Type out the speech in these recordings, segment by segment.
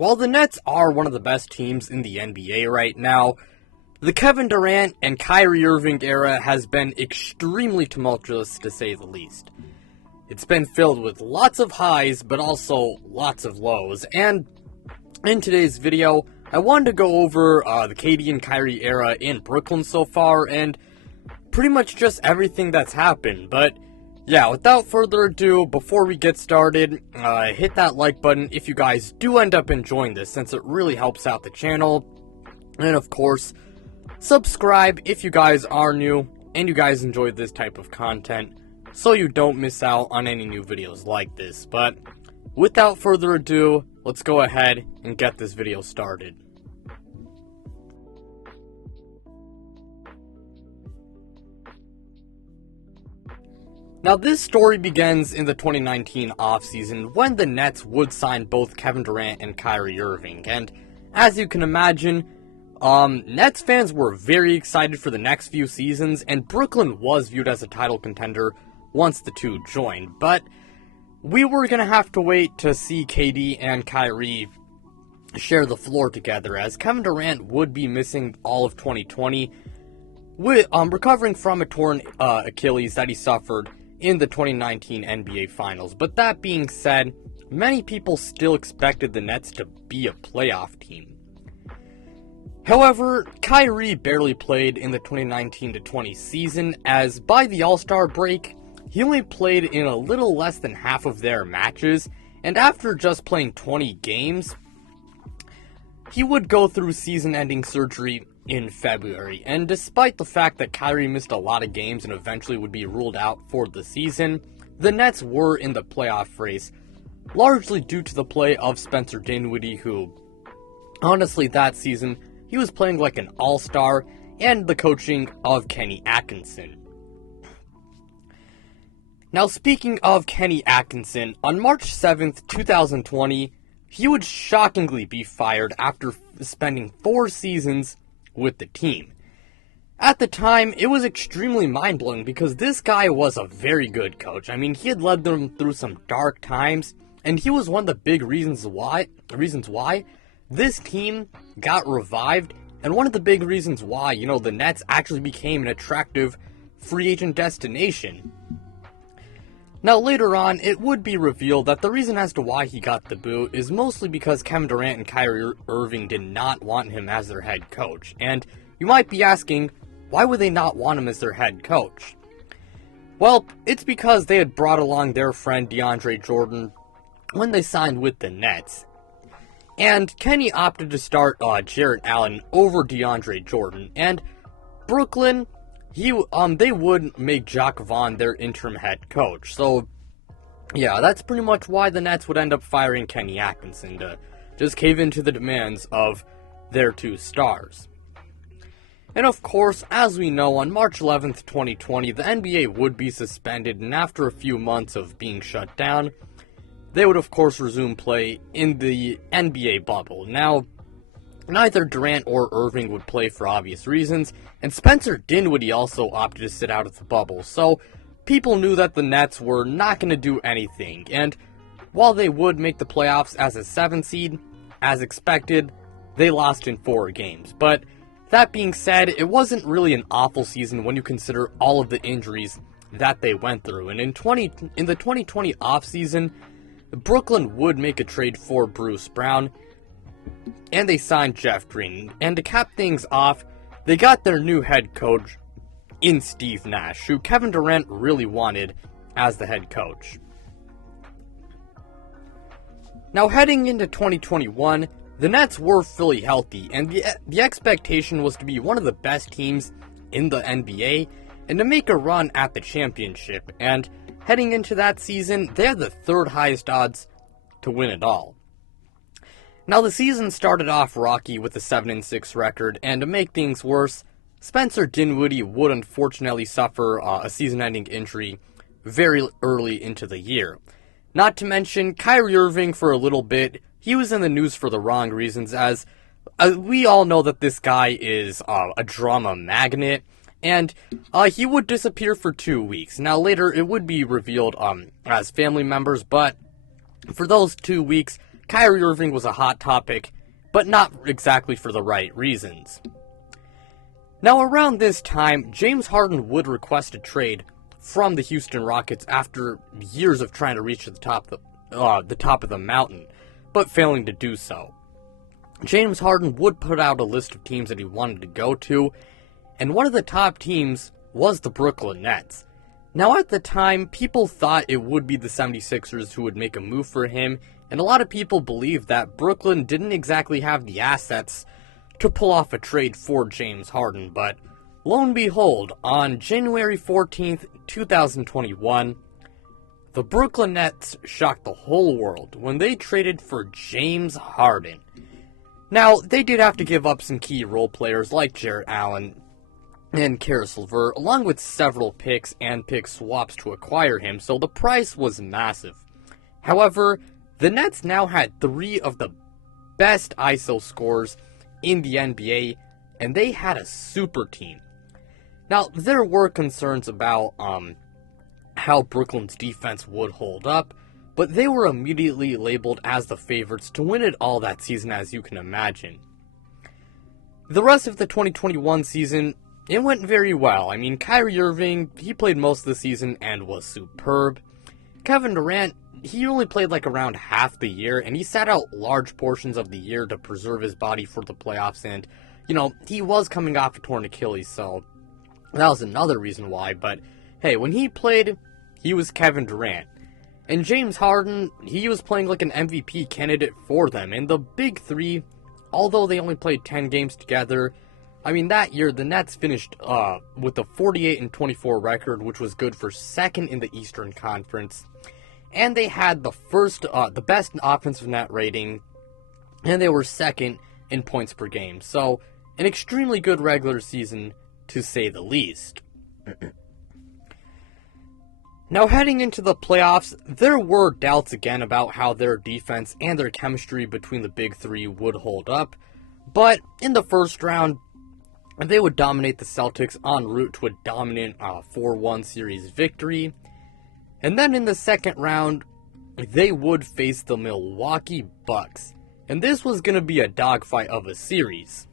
While the Nets are one of the best teams in the NBA right now, the Kevin Durant and Kyrie Irving era has been extremely tumultuous, to say the least. It's been filled with lots of highs, but also lots of lows. And in today's video, I wanted to go over the KD and Kyrie era in Brooklyn so far, and pretty much just everything that's happened. But yeah, without further ado, before we get started, hit that like button if you guys do end up enjoying this, since it really helps out the channel. And of course, subscribe if you guys are new and you guys enjoy this type of content, so you don't miss out on any new videos like this. But without further ado, let's go ahead and get this video started. Now, this story begins in the 2019 offseason when the Nets would sign both Kevin Durant and Kyrie Irving. And as you can imagine, Nets fans were very excited for the next few seasons, and Brooklyn was viewed as a title contender once the two joined. But we were going to have to wait to see KD and Kyrie share the floor together, as Kevin Durant would be missing all of 2020, recovering from a torn Achilles that he suffered in the 2019 NBA Finals. But that being said, many people still expected the Nets to be a playoff team. However, Kyrie barely played in the 2019-20 season, as by the All-Star break, he only played in a little less than half of their matches, and after just playing 20 games, he would go through season-ending surgery in February. And despite the fact that Kyrie missed a lot of games and eventually would be ruled out for the season, the Nets were in the playoff race, largely due to the play of Spencer Dinwiddie, who, honestly, that season, he was playing like an all-star, and the coaching of Kenny Atkinson. Now, speaking of Kenny Atkinson, on March 7th, 2020, he would shockingly be fired after spending 4 seasons with the team. At the time, it was extremely mind-blowing because this guy was a very good coach. I mean, he had led them through some dark times, and he was one of the big reasons why this team got revived, and one of the big reasons why, the Nets actually became an attractive free agent destination. Now, later on, it would be revealed that the reason as to why he got the boot is mostly because Kevin Durant and Kyrie Irving did not want him as their head coach. And you might be asking, why would they not want him as their head coach? Well, it's because they had brought along their friend DeAndre Jordan when they signed with the Nets. And Kenny opted to start Jarrett Allen over DeAndre Jordan. And Brooklyn, they would make Jacques Vaughn their interim head coach. So, yeah, that's pretty much why the Nets would end up firing Kenny Atkinson, to just cave into the demands of their 2 stars. And of course, as we know, on March 11th, 2020, the NBA would be suspended, and after a few months of being shut down, they would of course resume play in the NBA bubble. Now, neither Durant or Irving would play for obvious reasons, and Spencer Dinwiddie also opted to sit out of the bubble, so people knew that the Nets were not going to do anything. And while they would make the playoffs as a 7 seed, as expected, they lost in 4 games. But that being said, it wasn't really an awful season when you consider all of the injuries that they went through. And in the 2020 offseason, Brooklyn would make a trade for Bruce Brown, and they signed Jeff Green. And to cap things off, they got their new head coach in Steve Nash, who Kevin Durant really wanted as the head coach. Now, heading into 2021, the Nets were fully healthy, and the expectation was to be one of the best teams in the NBA and to make a run at the championship. And heading into that season, they had the 3rd highest odds to win it all. Now, the season started off rocky with a 7-6 record, and to make things worse, Spencer Dinwiddie would unfortunately suffer a season-ending injury very early into the year. Not to mention, Kyrie Irving, for a little bit, he was in the news for the wrong reasons, as we all know that this guy is a drama magnet, and he would disappear for 2 weeks. Now, later, it would be revealed as family members, but for those 2 weeks, Kyrie Irving was a hot topic, but not exactly for the right reasons. Now, around this time, James Harden would request a trade from the Houston Rockets after years of trying to reach the top of the mountain, but failing to do so. James Harden would put out a list of teams that he wanted to go to, and one of the top teams was the Brooklyn Nets. Now, at the time, people thought it would be the 76ers who would make a move for him, and a lot of people believed that Brooklyn didn't exactly have the assets to pull off a trade for James Harden, but lo and behold, on January 14th, 2021, the Brooklyn Nets shocked the whole world when they traded for James Harden. Now, they did have to give up some key role players like Jarrett Allen and Karis LeVert, along with several picks and pick swaps to acquire him, so the price was massive. However, the Nets now had 3 of the best ISO scorers in the NBA, and they had a super team. Now, there were concerns about how Brooklyn's defense would hold up, but they were immediately labeled as the favorites to win it all that season, as you can imagine. The rest of the 2021 season, it went very well. I mean, Kyrie Irving, he played most of the season and was superb. Kevin Durant, he only played like around half the year, and he sat out large portions of the year to preserve his body for the playoffs, and, he was coming off a torn Achilles, so that was another reason why, but hey, when he played, he was Kevin Durant. And James Harden, he was playing like an MVP candidate for them, and the big three, although they only played 10 games together, I mean, that year, the Nets finished with a 48-24 record, which was good for second in the Eastern Conference. And they had the best offensive net rating, and they were second in points per game. So, an extremely good regular season, to say the least. Now, heading into the playoffs, there were doubts again about how their defense and their chemistry between the big three would hold up. But in the first round, they would dominate the Celtics en route to a dominant 4-1 series victory. And then in the second round, they would face the Milwaukee Bucks. And this was going to be a dogfight of a series.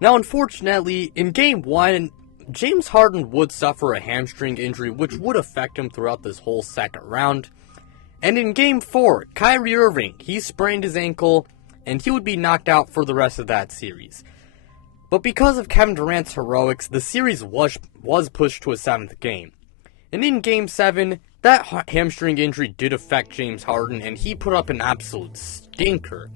Now, unfortunately, in Game 1, James Harden would suffer a hamstring injury, which would affect him throughout this whole second round. And in Game 4, Kyrie Irving, he sprained his ankle, and he would be knocked out for the rest of that series. But because of Kevin Durant's heroics, the series was pushed to a 7th game. And in Game 7, that hamstring injury did affect James Harden, and he put up an absolute stinker.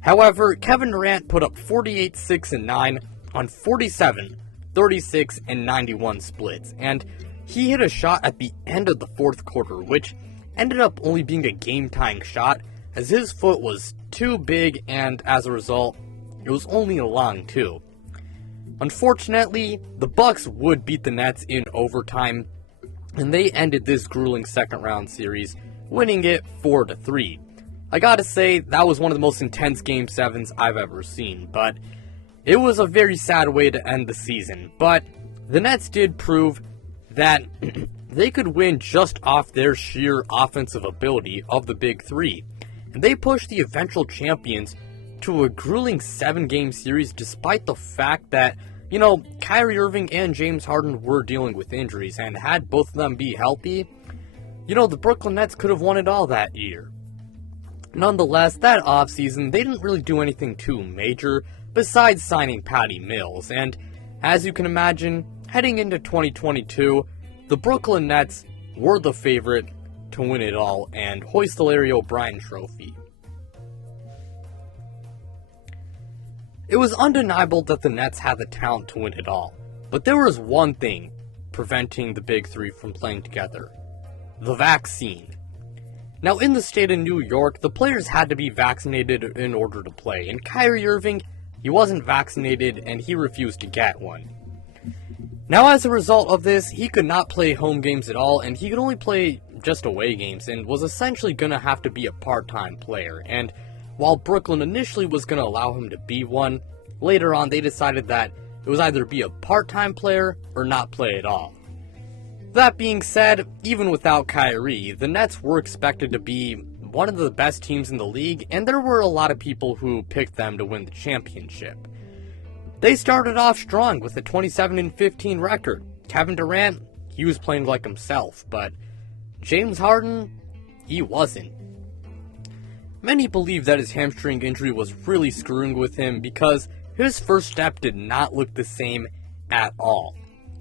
However, Kevin Durant put up 48, 6, and 9 on 47, 36, and 91 splits, and he hit a shot at the end of the fourth quarter, which ended up only being a game-tying shot, as his foot was too big, and as a result, it was only a long 2. Unfortunately, the Bucks would beat the Nets in overtime, and they ended this grueling second-round series, winning it 4-3. I gotta say, that was one of the most intense Game 7s I've ever seen, but it was a very sad way to end the season. But the Nets did prove that they could win just off their sheer offensive ability of the big three. And they pushed the eventual champions to a grueling 7-game series despite the fact that, Kyrie Irving and James Harden were dealing with injuries, and had both of them be healthy, the Brooklyn Nets could have won it all that year. Nonetheless, that offseason, they didn't really do anything too major besides signing Patty Mills, and as you can imagine, heading into 2022, the Brooklyn Nets were the favorite to win it all and hoist the Larry O'Brien trophy. It was undeniable that the Nets had the talent to win it all, but there was one thing preventing the big three from playing together: the vaccine. Now, in the state of New York, the players had to be vaccinated in order to play, and Kyrie Irving, he wasn't vaccinated and he refused to get one. Now, as a result of this, he could not play home games at all, and he could only play just away games, and was essentially going to have to be a part-time player. And while Brooklyn initially was going to allow him to be one, later on they decided that it was either be a part-time player or not play at all. That being said, even without Kyrie, the Nets were expected to be one of the best teams in the league, and there were a lot of people who picked them to win the championship. They started off strong with a 27-15 record. Kevin Durant, he was playing like himself, but James Harden, he wasn't. Many believe that his hamstring injury was really screwing with him because his first step did not look the same at all.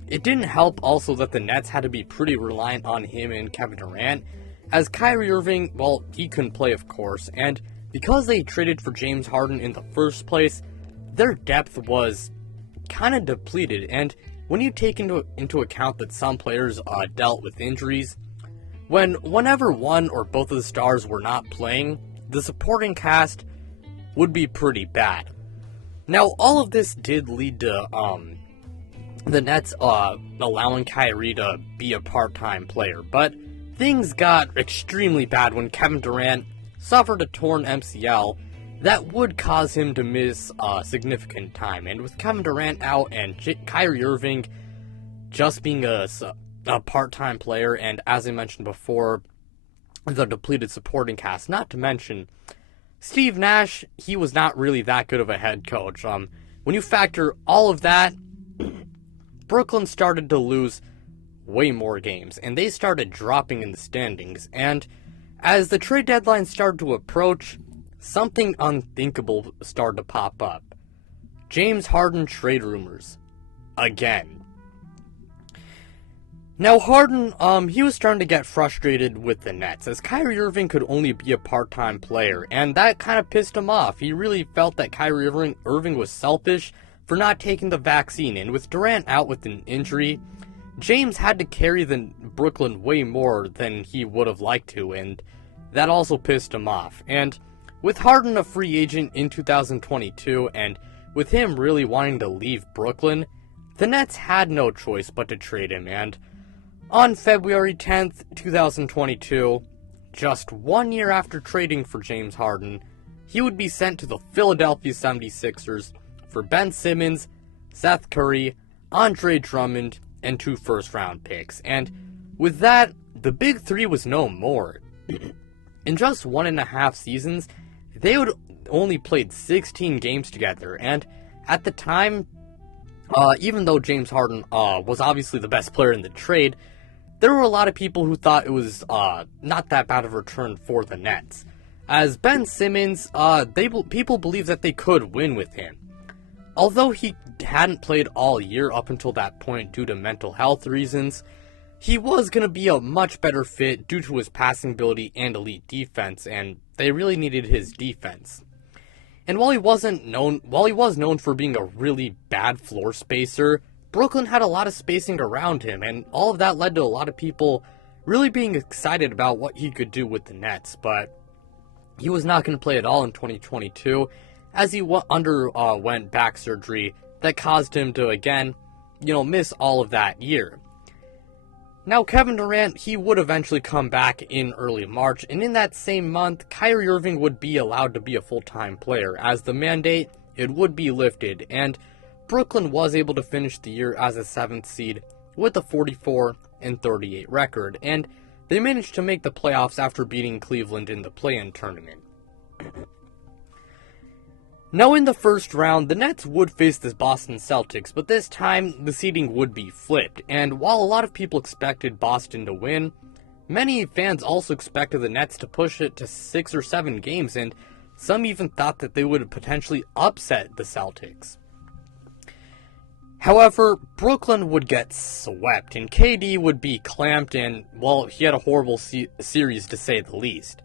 It didn't help also that the Nets had to be pretty reliant on him and Kevin Durant, as Kyrie Irving, well, he couldn't play of course, and because they traded for James Harden in the first place, their depth was kind of depleted, and when you take into account that some players dealt with injuries, whenever one or both of the stars were not playing, the supporting cast would be pretty bad. Now, all of this did lead to the Nets allowing Kyrie to be a part-time player, but things got extremely bad when Kevin Durant suffered a torn MCL that would cause him to miss significant time. And with Kevin Durant out and Kyrie Irving just being a part-time player, and as I mentioned before, the depleted supporting cast, not to mention Steve Nash, he was not really that good of a head coach. When you factor all of that, Brooklyn started to lose way more games, and they started dropping in the standings, and as the trade deadline started to approach, something unthinkable started to pop up. James Harden trade rumors. Again. Now Harden, he was starting to get frustrated with the Nets, as Kyrie Irving could only be a part-time player, and that kind of pissed him off. He really felt that Kyrie Irving was selfish for not taking the vaccine, and with Durant out with an injury, James had to carry the Brooklyn way more than he would have liked to, and that also pissed him off. And with Harden a free agent in 2022, and with him really wanting to leave Brooklyn, the Nets had no choice but to trade him, and on February 10th, 2022, just 1 year after trading for James Harden, he would be sent to the Philadelphia 76ers for Ben Simmons, Seth Curry, Andre Drummond, and 2 first-round picks. And with that, the Big Three was no more. In just 1.5 seasons, they would only played 16 games together, and at the time, even though James Harden was obviously the best player in the trade, there were a lot of people who thought it was not that bad of a return for the Nets. As Ben Simmons, people believe that they could win with him. Although he hadn't played all year up until that point due to mental health reasons, he was going to be a much better fit due to his passing ability and elite defense, and they really needed his defense. And while he was known for being a really bad floor spacer, Brooklyn had a lot of spacing around him, and all of that led to a lot of people really being excited about what he could do with the Nets, but he was not going to play at all in 2022, as he underwent back surgery that caused him to, again, miss all of that year. Now, Kevin Durant, he would eventually come back in early March, and in that same month, Kyrie Irving would be allowed to be a full-time player, as the mandate, it would be lifted, and Brooklyn was able to finish the year as a 7th seed with a 44-38 record, and they managed to make the playoffs after beating Cleveland in the play-in tournament. Now in the first round, the Nets would face the Boston Celtics, but this time the seeding would be flipped, and while a lot of people expected Boston to win, many fans also expected the Nets to push it to 6 or 7 games, and some even thought that they would potentially upset the Celtics. However, Brooklyn would get swept, and KD would be clamped, and, well, he had a horrible series to say the least.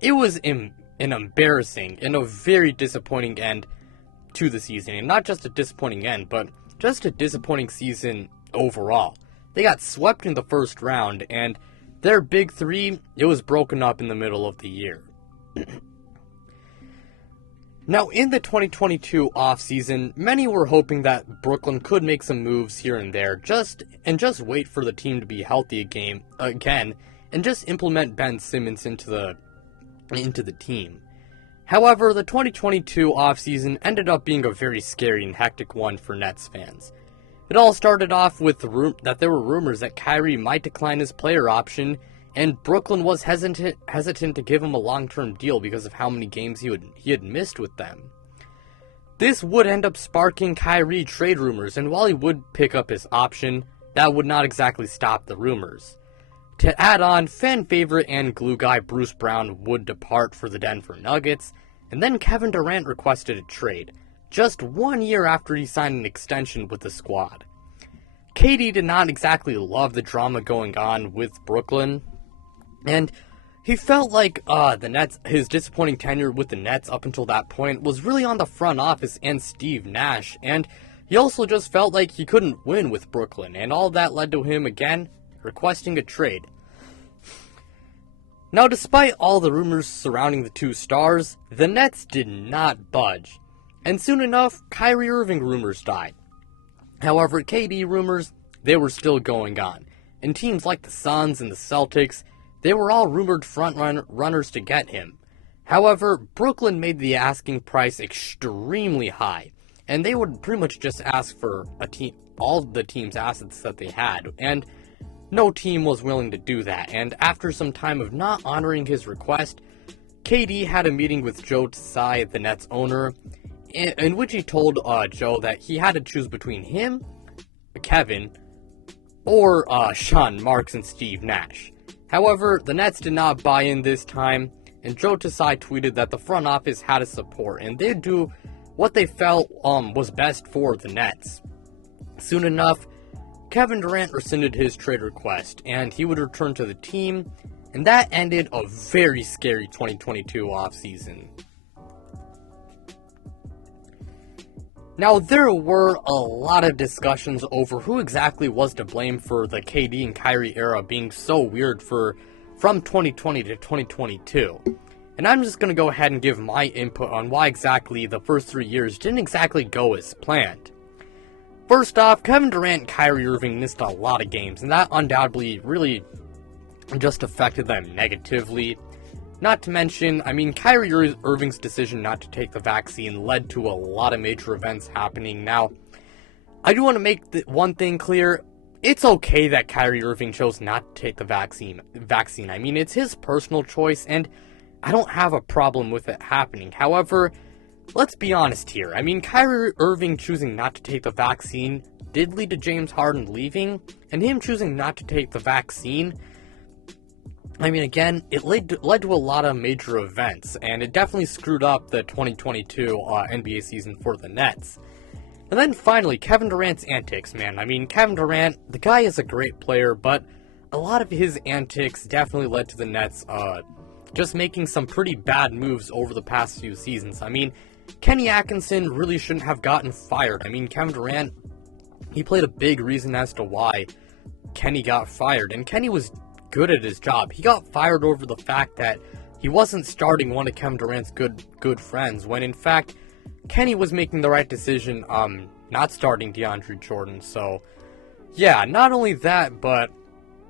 It was an embarrassing and a very disappointing end to the season. And not just a disappointing end, but just a disappointing season overall. They got swept in the first round, and their Big Three, it was broken up in the middle of the year. Now, in the 2022 offseason, many were hoping that Brooklyn could make some moves here and there, just wait for the team to be healthy again, and just implement Ben Simmons into the team. However, the 2022 offseason ended up being a very scary and hectic one for Nets fans. It all started off with that there were rumors that Kyrie might decline his player option, and Brooklyn was hesitant to give him a long-term deal because of how many games he had missed with them. This would end up sparking Kyrie trade rumors, and while he would pick up his option, that would not exactly stop the rumors. To add on, fan favorite and glue guy Bruce Brown would depart for the Denver Nuggets, and then Kevin Durant requested a trade, just 1 year after he signed an extension with the squad. KD did not exactly love the drama going on with Brooklyn, and he felt like his disappointing tenure with the Nets up until that point was really on the front office and Steve Nash, and he also just felt like he couldn't win with Brooklyn, and all that led to him, again, requesting a trade. Now, despite all the rumors surrounding the two stars, the Nets did not budge, and soon enough, Kyrie Irving rumors died. However, KD rumors, they were still going on, and teams like the Suns and the Celtics, they were all rumored runners to get him. However, Brooklyn made the asking price extremely high, and they would pretty much just ask for all the team's assets that they had, and no team was willing to do that. And after some time of not honoring his request, KD had a meeting with Joe Tsai, the Nets owner, in which he told Joe that he had to choose between him, Kevin, or Sean Marks and Steve Nash. However, the Nets did not buy in this time, and Joe Tsai tweeted that the front office had his support, and they'd do what they felt was best for the Nets. Soon enough, Kevin Durant rescinded his trade request, and he would return to the team, and that ended a very scary 2022 offseason. Now, there were a lot of discussions over who exactly was to blame for the KD and Kyrie era being so weird from 2020 to 2022. And I'm just going to go ahead and give my input on why exactly the first 3 years didn't exactly go as planned. First off, Kevin Durant and Kyrie Irving missed a lot of games, and that undoubtedly really just affected them negatively. Not to mention, Kyrie Irving's decision not to take the vaccine led to a lot of major events happening. Now, I do want to make one thing clear. It's okay that Kyrie Irving chose not to take the vaccine. It's his personal choice, and I don't have a problem with it happening. However, let's be honest here. Kyrie Irving choosing not to take the vaccine did lead to James Harden leaving, and him choosing not to take the vaccine, again, it led to a lot of major events, and it definitely screwed up the 2022 NBA season for the Nets. And then finally, Kevin Durant's antics, man. Kevin Durant, the guy is a great player, but a lot of his antics definitely led to the Nets just making some pretty bad moves over the past few seasons. Kenny Atkinson really shouldn't have gotten fired. Kevin Durant, he played a big reason as to why Kenny got fired, and Kenny was good at his job. He got fired over the fact that he wasn't starting one of Kevin Durant's good friends, when in fact Kenny was making the right decision not starting DeAndre Jordan. So yeah, not only that, but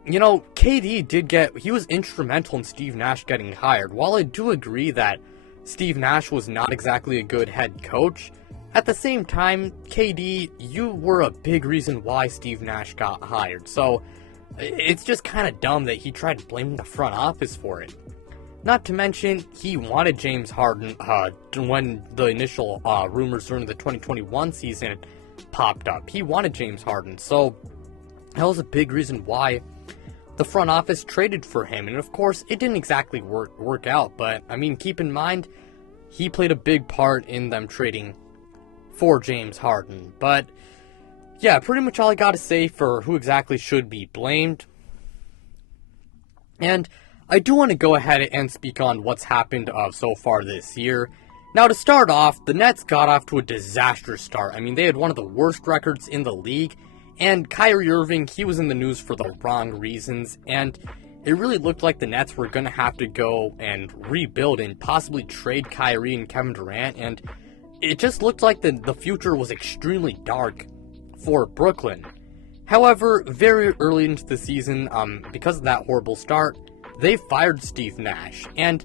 KD he was instrumental in Steve Nash getting hired. While I do agree that Steve Nash was not exactly a good head coach, at the same time, KD, you were a big reason why Steve Nash got hired. So it's just kind of dumb that he tried blaming the front office for it. Not to mention, he wanted James Harden when the initial rumors during the 2021 season popped up. He wanted James Harden, so that was a big reason why the front office traded for him. And of course, it didn't exactly work out, but keep in mind, he played a big part in them trading for James Harden. But yeah, pretty much all I gotta say for who exactly should be blamed. And I do want to go ahead and speak on what's happened so far this year. Now, to start off, the Nets got off to a disastrous start. They had one of the worst records in the league, and Kyrie Irving, he was in the news for the wrong reasons, and it really looked like the Nets were going to have to go and rebuild and possibly trade Kyrie and Kevin Durant, and it just looked like the future was extremely dark for Brooklyn. However, very early into the season, because of that horrible start, they fired Steve Nash. And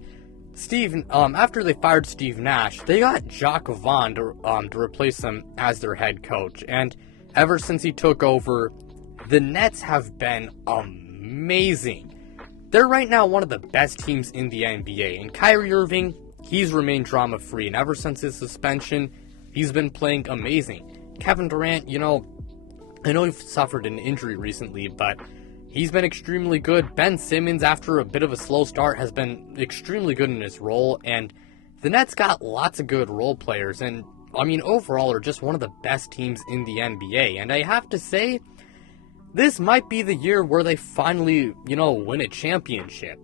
after they fired Steve Nash, they got Jacques Vaughn to replace him as their head coach. And ever since he took over, the Nets have been amazing. They're right now one of the best teams in the NBA, and Kyrie Irving, he's remained drama-free, and ever since his suspension, he's been playing amazing. Kevin Durant, I know he suffered an injury recently, but he's been extremely good. Ben Simmons, after a bit of a slow start, has been extremely good in his role, and the Nets got lots of good role players, and overall are just one of the best teams in the NBA, and I have to say, this might be the year where they finally, win a championship.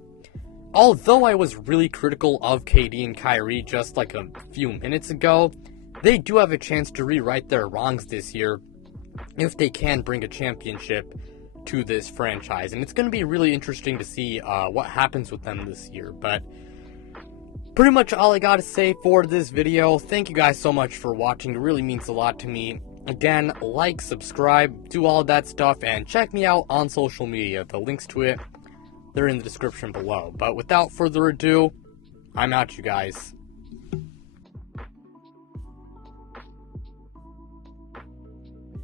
Although I was really critical of KD and Kyrie just like a few minutes ago, they do have a chance to rewrite their wrongs this year if they can bring a championship to this franchise. And it's going to be really interesting to see what happens with them this year. But pretty much all I got to say for this video. Thank you guys so much for watching. It really means a lot to me. Again, like, subscribe, do all of that stuff, and check me out on social media. The links to it, they're in the description below. But without further ado, I'm out, you guys.